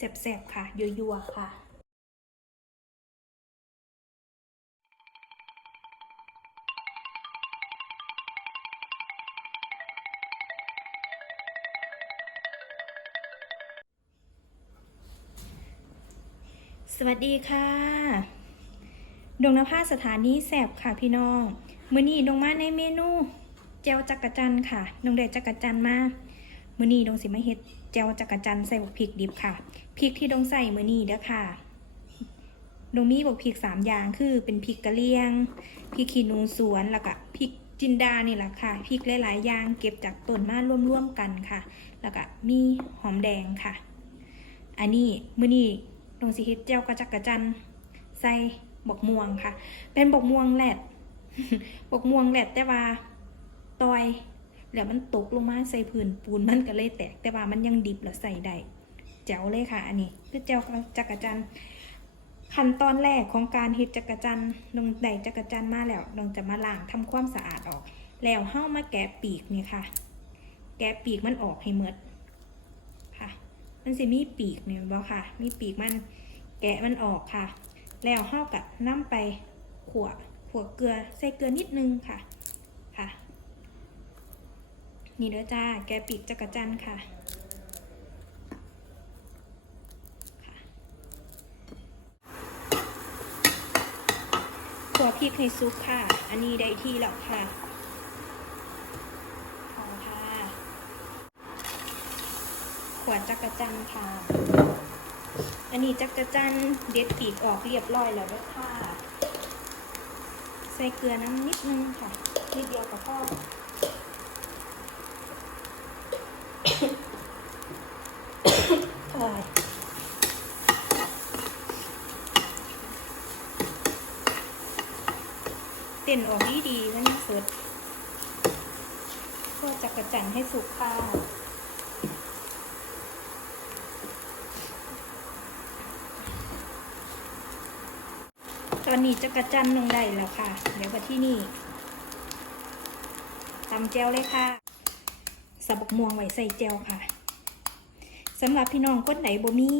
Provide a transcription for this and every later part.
แสบๆ ค่ะ ยัวๆ ค่ะสวัสดีค่ะ ดงนภาสถานีแสบค่ะพี่น้อง มื้อนี้ดงมาในเมนูแจวจักรจันค่ะ ดงได้จักรจันมา มื้อนี้ดงสิมาเฮ็ดแจวจักรจันใส่บกพริกดิบค่ะพริกที่ดงใส่มื้อนี้เด้อค่ะดงมีบกพริกสามอย่างคือเป็นพริกกะเหรี่ยงพริกขี้นูสวนแล้วก็พริกจินดานี่แหละค่ะพริกหลายๆอย่างเก็บจากต้นมาร่วมๆกันค่ะ แล้วก็มีหอมแดงค่ะ อันนี้มื้อนี้ดงสิเฮ็ดแจวกระจักกระจันใส่บกม่วงค่ะ เป็นบกม่วงแหลดบกม่วงแหลดแต่ว่าตอย แล้วมันตกลงมาใส่พื้นปูนมันก็เลยแตก แต่ว่ามันยังดิบแล้วใส่ได้แจ๋วเลยค่ะ อันนี้คือแจวจักรจันขั้นตอนแรกของการเฮ็ดจักรจันลงได้จักรจันมาแล้วลงจะมาล้างทำความสะอาดออก แล้วเฮ้ามาแกะปีกนี่ค่ะ แกะปีกมันออกให้หมดค่ะ มันสิมีปีกเนี่ยบ่ค่ะ มีปีกมันแกะมันออกค่ะ แล้วเฮากับน้ำไปขั่วขั่วเกลือใส่เกลือนิดนึงค่ะ นี่เด้อจ้า แกปีกจักรจันค่ะัวพริกให้ซุปค่ะ อันนี้ได้ที่แล้วค่ะพอค่ะ ขวดจักรจันค่ะ อันนี้จักรจันเด็ดปีกออกเรียบร้อยแล้วด้วยค่ะ ใส่เกลือน้ำนิดนึงค่ะ นิดเดียวกับพ่อ โอ้ย เต้นออกดีดีๆแล้วนี่สดเพื่อจักระจันให้สุกค่ะตอนนี้จะกระจันลงได้แล้วค่ะ เดี๋ยวมาที่นี่ตำแจวเลยค่ะสับบกม่วงไว้ใส่แจวค่ะสำหรับพี่น้องคนไหนบ่มี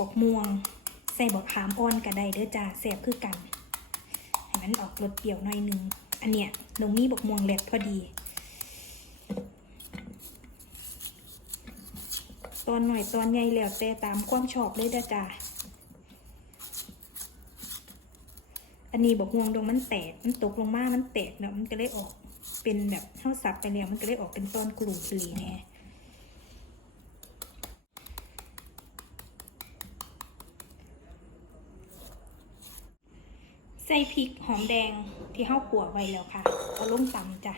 บกม่วง ใส่บกขามอ่อนก็ได้เด้อจ้าแซ่บคือกันันออกรสเปรี้ยวหน่อยนึง อันเนี้ยลงมีบกม่วงแหลกพอดี ตอนหน่อยตอนใหญ่แล้วแต่ตามความชอบเลยด้จ้าอันนี้บอกห่วงดงมันแตก มันตกลงมา มันแตกเนาะ มันก็เลยออกเป็นแบบเท่าสับไปแล้ว มันก็เลยออกเป็นต้นกลูปลีแน่ ใส่พริกหอมแดงที่เฮาขั่วไว้แล้วค่ะเอาลงตำจ้ะ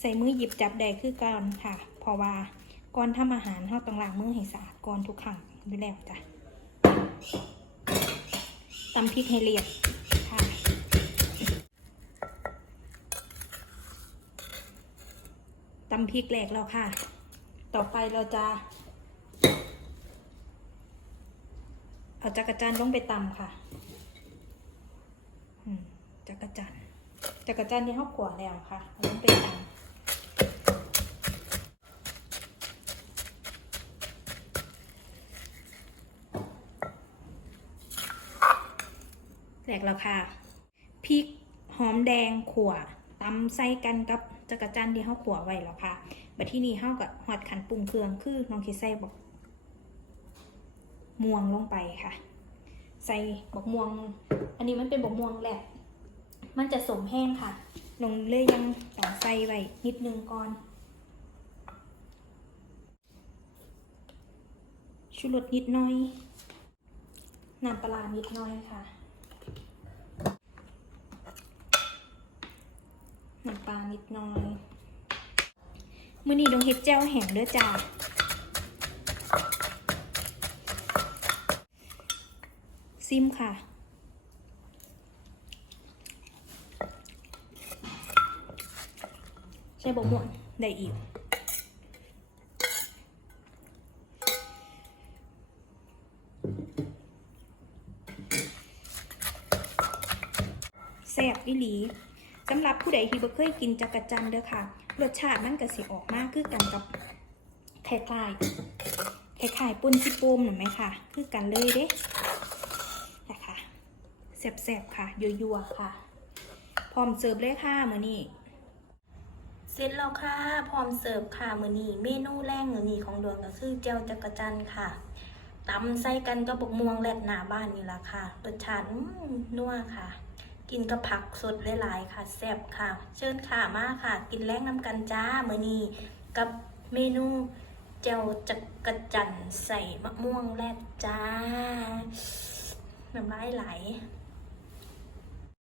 ใส่มือหยิบจับได้คือกันค่ะ เพราะว่าก่อนทำอาหารเฮาต้องล้างมือให้สะอาดก่อนทุกครั้งอยู่แล้วจ้ะตำพริกให้ละเอียดค่ะตำพริกแหลกแล้วค่ะ ต่อไปเราจะ เอาจักรจันลงไปตำค่ะอืมจักรจันทร์ จักรจันทร์ที่เขาขวแล้วค่ะเองไปตำแหลกแล้วค่ะพริกหอมแดงขวตำใส่กันกับจักรจันที่เขาขวไว้แล้วค่ะบัดที่นี่เขากับหอดขันปรุงเครื่องคือน้องคิดใส่บอกม่วงลงไปค่ะ ใส่บอกม่วง อันนี้มันเป็นบอกม่วงแหละ มันจะสมแห้งค่ะลงเลยยังต้องใส่ไว้นิดนึงก่อนชูรสนิดหน้อยน้ำปลานิดหน้อยค่ะน้ำปลานิดหน้อยมือนี้ดงเฮ็ดแจ่วแห้งเด้อจ้าซิมค่ะ ใช่บกม่วงได้อีก แซ่บอีหลีสำหรับผู้ใดที่บ่เคยกินจักระจันเด้อค่ะ รสชาติมันก็สิออกมาคือกันกับคล้ายๆคล้ายๆปุ้นจิปูมเห็นไหมค่ะ คือกันเลยเด้นะคะแซ่บๆค่ะ ยัวๆค่ะ พร้อมเสิร์ฟเลยค่ะมื้อนี้ เสร็จแล้วค่ะ พร้อมเสิร์ฟค่ะมื้อนี้เมนูแรกมื้อนี้ของดวงก็คือเจียวจักรจันค่ะตำใส่กันกับบกม่วงแลดหนาบ้านนี่ละค่ะรสชาตินัวค่ะ กินกับผักสดหลายๆค่ะแซ่บค่ะ เชิญค่ะมาค่ะ กินแรงน้ำกันจ้ามื้อนี้กับเมนูเจียวจักรจันใส่มะม่วงแลดจ้าน้ำลายไหล